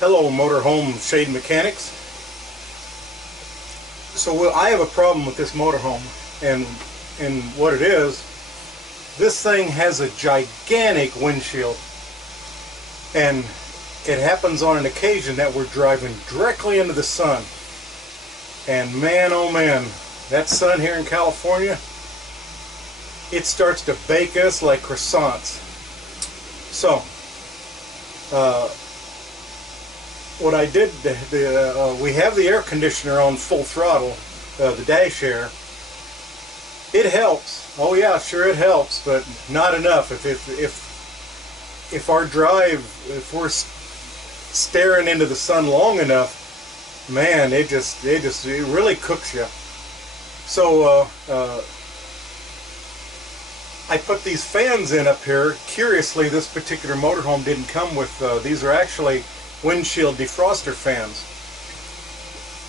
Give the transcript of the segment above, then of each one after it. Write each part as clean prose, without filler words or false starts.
Hello, Motorhome Shade Mechanics. So I have a problem with this motorhome, and what it is, this thing has a gigantic windshield, and it happens on an occasion that we're driving directly into the sun, and man oh man, that sun here in California, it starts to bake us like croissants. So what I did, we have the air conditioner on full throttle, the dash air. It helps. Oh yeah, sure it helps, but not enough. If our drive, if we're staring into the sun long enough, man, it really cooks you. So I put these fans in up here. Curiously, this particular motorhome didn't come with these. Are actually windshield defroster fans.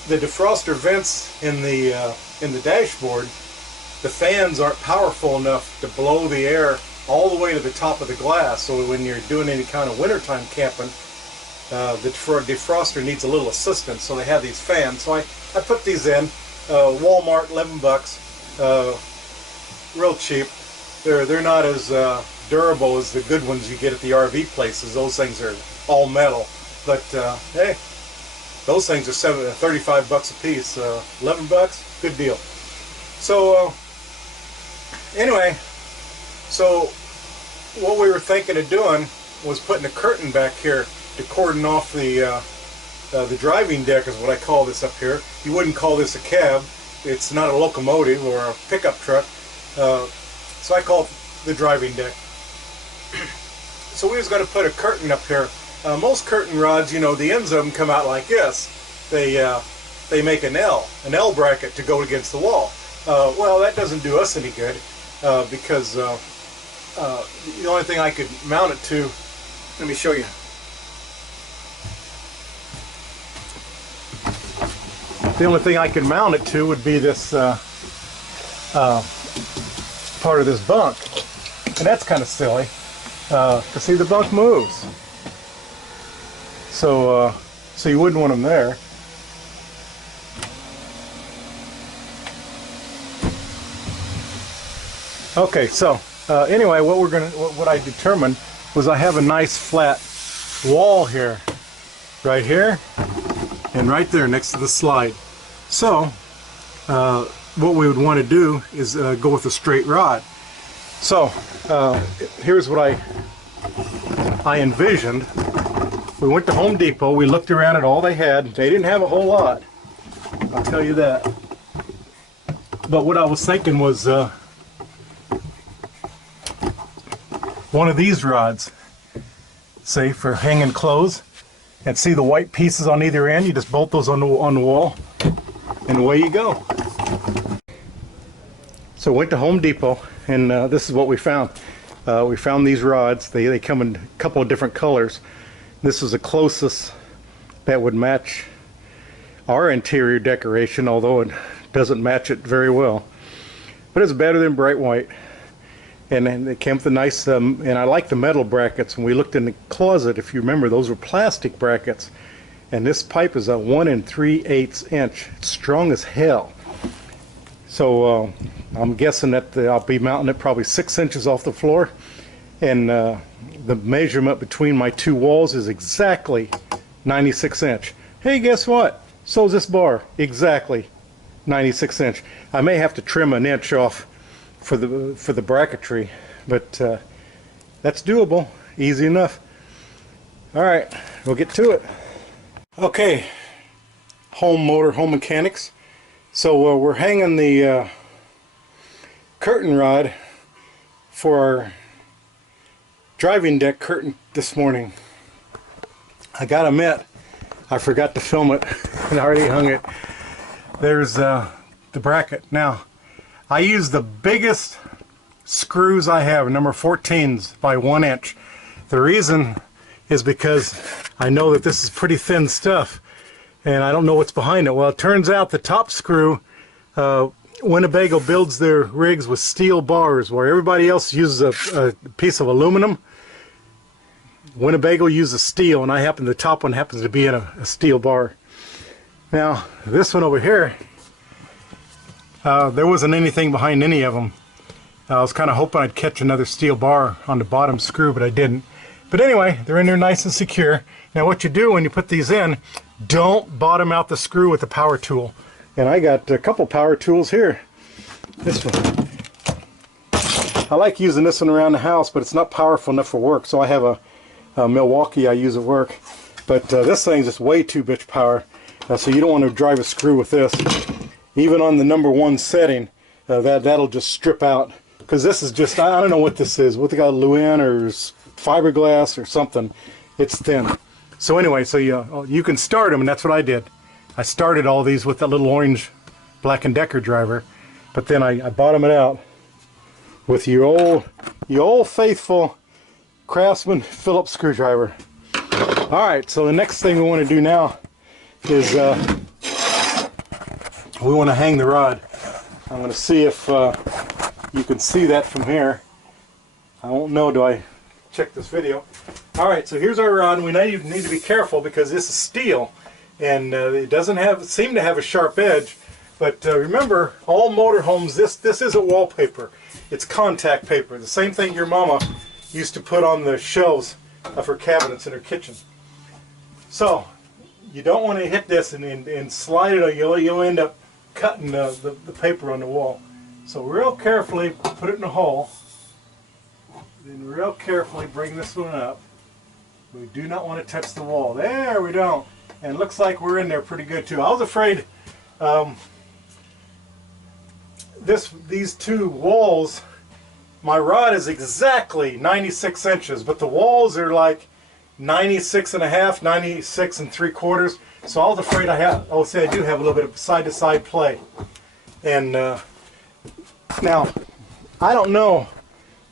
The defroster vents in the dashboard, the fans aren't powerful enough to blow the air all the way to the top of the glass, so when you're doing any kind of wintertime camping, the defroster needs a little assistance, so they have these fans. So I put these in, Walmart, 11 bucks, real cheap. They're not as durable as the good ones you get at the RV places. Those things are all metal. But hey, those things are 35 bucks a piece. 11 bucks, good deal. So anyway, so what we were thinking of doing was putting a curtain back here to cordon off the driving deck, is what I call this up here. You wouldn't call this a cab. It's not a locomotive or a pickup truck. So I call it the driving deck. So we was going to put a curtain up here. Most curtain rods, you know, the ends of them come out like this. They make an L bracket to go against the wall. Well, that doesn't do us any good because the only thing I could mount it to, let me show you. The only thing I could mount it to would be this part of this bunk, and that's kind of silly. Because see, the bunk moves. So you wouldn't want them there. Okay, so anyway, what I determined was I have a nice flat wall here, right here, and right there next to the slide. So what we would want to do is go with a straight rod. So here's what I envisioned. We went to Home Depot, we looked around at all they had. They didn't have a whole lot, I'll tell you that. But what I was thinking was one of these rods, say, for hanging clothes. And see the white pieces on either end? You just bolt those on the wall, and away you go. So went to Home Depot, and this is what we found. We found these rods. They come in a couple of different colors. This is the closest that would match our interior decoration, although it doesn't match it very well. But it's better than bright white. And then it came with a nice, and I like the metal brackets. When we looked in the closet, if you remember, those were plastic brackets. And this pipe is a 1 3/8 inch. It's strong as hell. So I'm guessing that I'll be mounting it probably 6 inches off the floor. And the measurement between my two walls is exactly 96 inch. Hey, guess what? So is this bar. Exactly 96 inch. I may have to trim an inch off for the bracketry, but that's doable, easy enough. All right, we'll get to it. Okay, home mechanics. So we're hanging the curtain rod for our driving deck curtain this morning. I gotta admit, I forgot to film it and I already hung it. There's the bracket. Now, I use the biggest screws I have, number 14s by 1 inch. The reason is because I know that this is pretty thin stuff and I don't know what's behind it. Well, it turns out the top screw, Winnebago builds their rigs with steel bars, where everybody else uses a piece of aluminum. Winnebago uses steel, and the top one happens to be in a steel bar. Now, this one over here, there wasn't anything behind any of them. I was kind of hoping I'd catch another steel bar on the bottom screw, but I didn't. But anyway, they're in there nice and secure. Now what you do when you put these in, don't bottom out the screw with the power tool. And I got a couple power tools here. This one. I like using this one around the house, but it's not powerful enough for work. So I have a Milwaukee I use at work. But this thing's just way too much power. So you don't want to drive a screw with this. Even on the #1 setting, that'll just strip out. Because this is just, I don't know what this is. What they got, Luan or fiberglass or something. It's thin. So anyway, so you can start them, and that's what I did. I started all these with that little orange Black & Decker driver, but then I bottomed it out with your old faithful Craftsman Phillips screwdriver. All right, so the next thing we want to do now is we want to hang the rod. I'm going to see if you can see that from here. I won't know, do I check this video? Alright, so here's our rod. We need to be careful because this is steel, and it doesn't seem to have a sharp edge. But remember, all motorhomes, this isn't wallpaper. It's contact paper. The same thing your mama used to put on the shelves of her cabinets in her kitchen. So you don't want to hit this and slide it, or you'll end up cutting the paper on the wall. So real carefully put it in a hole. Then real carefully bring this one up. We do not want to touch the wall. There we don't. And it looks like we're in there pretty good too. I was afraid these two walls, my rod is exactly 96 inches, but the walls are like 96 and a half, 96 and 3/4. So I was afraid I do have a little bit of side-to-side play. And now, I don't know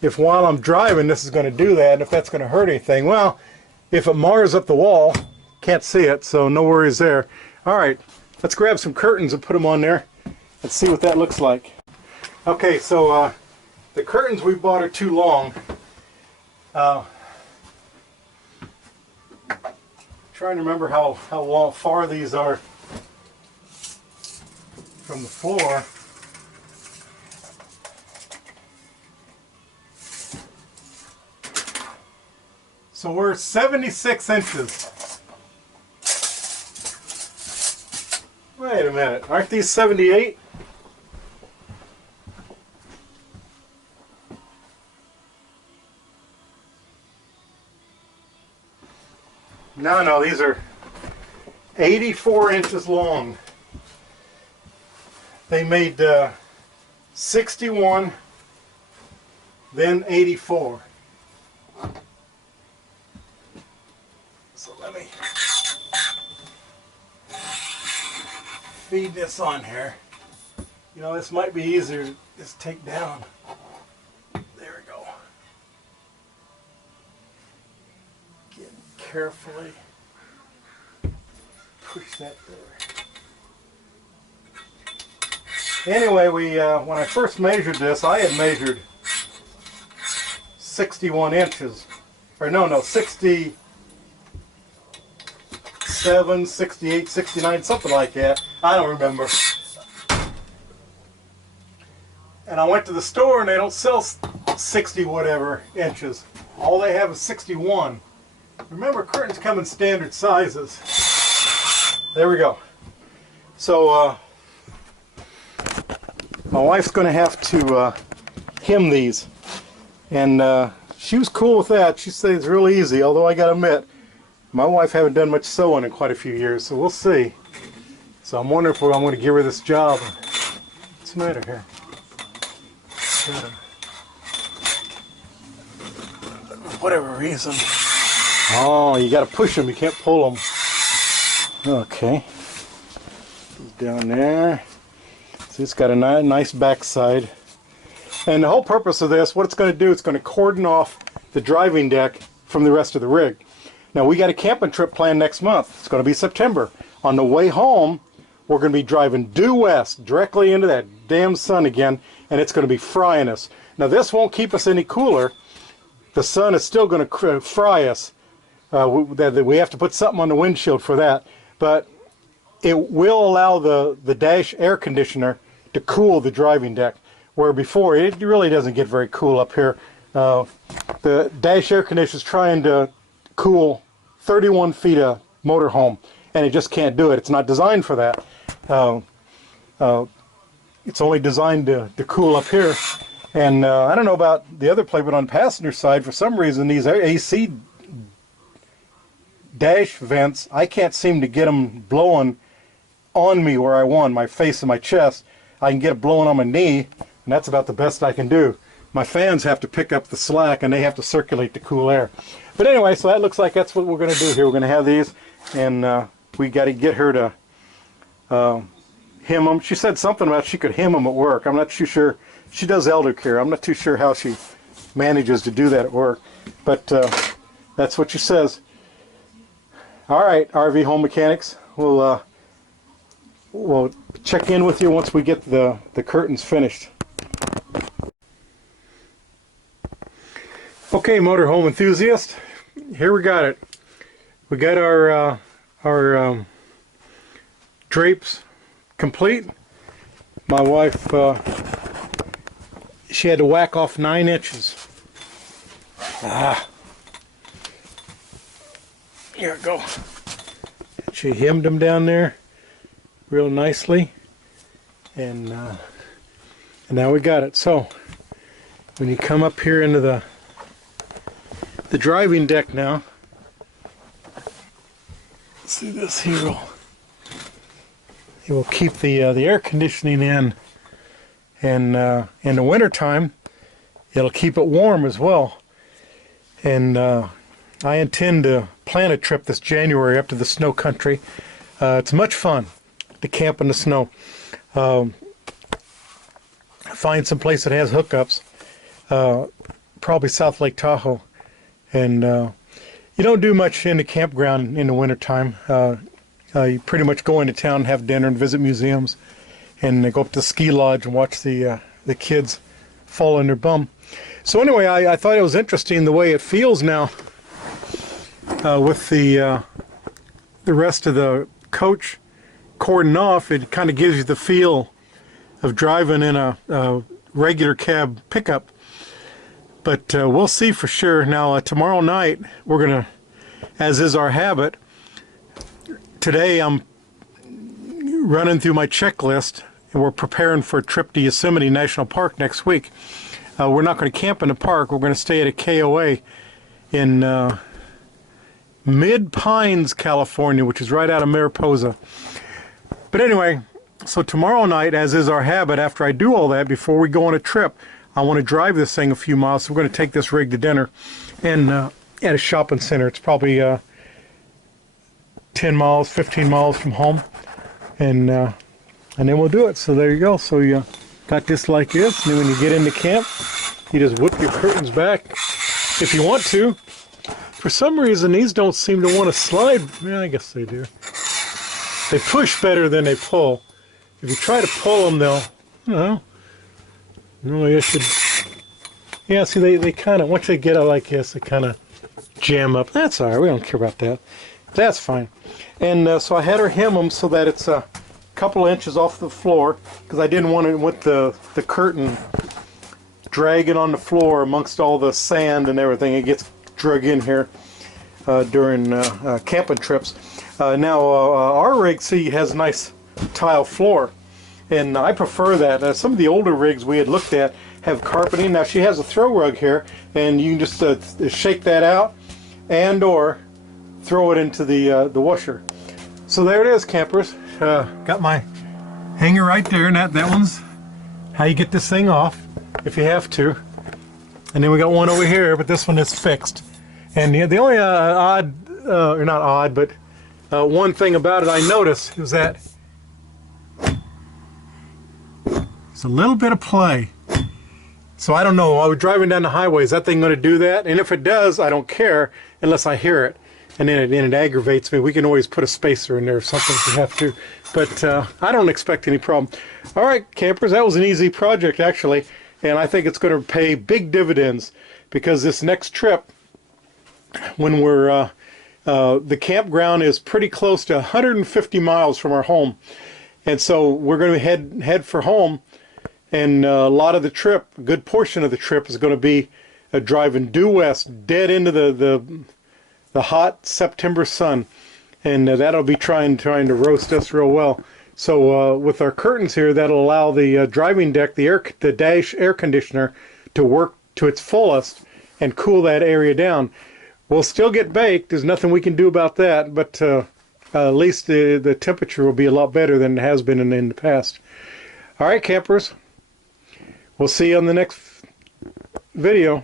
if while I'm driving this is going to do that, and if that's going to hurt anything. Well, if it mars up the wall, can't see it, so no worries there. Alright, let's grab some curtains and put them on there. Let's see what that looks like. Okay, so the curtains we bought are too long. Trying to remember how far these are from the floor. So we're 76 inches. Wait a minute, aren't these 78? No, these are 84 inches long. They made 61, then 84. So let me feed this on here. You know, this might be easier to just take down. There we go. Get carefully. Push that there. Anyway, when I first measured this, I had measured 61 inches. Or no, 67, 68, 69, something like that. I don't remember. And I went to the store and they don't sell 60 whatever inches. All they have is 61. Remember, curtains come in standard sizes. There we go. So my wife's going to have to hem these. And she was cool with that. She said it's really easy, although I got to admit, my wife haven't done much sewing in quite a few years, so we'll see. So I'm wondering if I'm going to give her this job. What's the matter here? Whatever reason. Oh, you got to push them. You can't pull them. Okay. Down there. See, it's got a nice backside. And the whole purpose of this, what it's going to do, it's going to cordon off the driving deck from the rest of the rig. Now, we got a camping trip planned next month. It's going to be September. On the way home, we're going to be driving due west, directly into that damn sun again, and it's going to be frying us. Now, this won't keep us any cooler. The sun is still going to fry us, We have to put something on the windshield for that, but it will allow the dash air conditioner to cool the driving deck, where before it really doesn't get very cool up here. The dash air conditioner is trying to cool 31 feet of motorhome, and it just can't do it. It's not designed for that. It's only designed to cool up here. And I don't know about the other plate, but on passenger side, for some reason, these AC dash vents, I can't seem to get them blowing on me where I want, my face and my chest. I can get it blowing on my knee, and that's about the best I can do. My fans have to pick up the slack, and they have to circulate the cool air. But anyway, so that looks like that's what we're going to do here. We're going to have these, and we got to get her to hem them. She said something about she could hem them at work. I'm not too sure. She does elder care. I'm not too sure how she manages to do that at work, but that's what she says. All right, RV Home Mechanics, we'll check in with you once we get the curtains finished. Okay, motorhome enthusiast, here we got it. We got our drapes complete. My wife, she had to whack off 9 inches. Here we go. She hemmed them down there real nicely, and now we got it. So when you come up here into the driving deck now, see this here it will keep the air conditioning in, and in the winter time it'll keep it warm as well. And I intend to plan a trip this January up to the snow country. It's much fun to camp in the snow. Find some place that has hookups, probably South Lake Tahoe. And you don't do much in the campground in the wintertime. You pretty much go into town, have dinner, and visit museums, and go up to the ski lodge and watch the kids fall in their bum. So anyway, I thought it was interesting the way it feels now with the rest of the coach cordon off. It kind of gives you the feel of driving in a regular cab pickup. But we'll see for sure. Now tomorrow night we're gonna, as is our habit, today I'm running through my checklist, and we're preparing for a trip to Yosemite National Park next week. We're not going to camp in the park. We're going to stay at a KOA in Mid Pines, California, which is right out of Mariposa. But anyway, so tomorrow night, as is our habit, after I do all that, before we go on a trip, I want to drive this thing a few miles. So we're going to take this rig to dinner, and at a shopping center. It's probably 10 miles, 15 miles from home, and then we'll do it. So there you go. So you got this like this, and then when you get into camp, you just whip your curtains back if you want to. For some reason, these don't seem to want to slide. Yeah, I guess they do. They push better than they pull. If you try to pull them, they'll, you know, really I should, yeah, see, they kind of, once they get out like this, they kind of jam up. That's all right. We don't care about that. That's fine. And so I had her hem them so that it's a couple of inches off the floor, because I didn't want it with the curtain dragging on the floor amongst all the sand and everything. It gets drug in here during camping trips. Now our rig, see, has a nice tile floor, and I prefer that. Some of the older rigs we had looked at have carpeting. Now she has a throw rug here, and you can just shake that out and or throw it into the washer. So there it is, campers. Got my hanger right there, and that one's how you get this thing off if you have to. And then we got one over here, but this one is fixed. And the only odd, or not odd, but one thing about it I noticed is that it's a little bit of play. So I don't know, while we're driving down the highway, is that thing going to do that? And if it does, I don't care unless I hear it. And then it aggravates me. We can always put a spacer in there or something if we have to. But I don't expect any problem. All right, campers, that was an easy project, actually. And I think it's going to pay big dividends, because this next trip, when we're The campground is pretty close to 150 miles from our home, and so we're going to head for home. And a lot of the trip, a good portion of the trip, is going to be driving due west, dead into the hot September sun, and that'll be trying to roast us real well. So with our curtains here, that'll allow the driving deck, the dash air conditioner, to work to its fullest and cool that area down. We'll still get baked. There's nothing we can do about that, but at least the temperature will be a lot better than it has been in the past. All right, campers. We'll see you on the next video.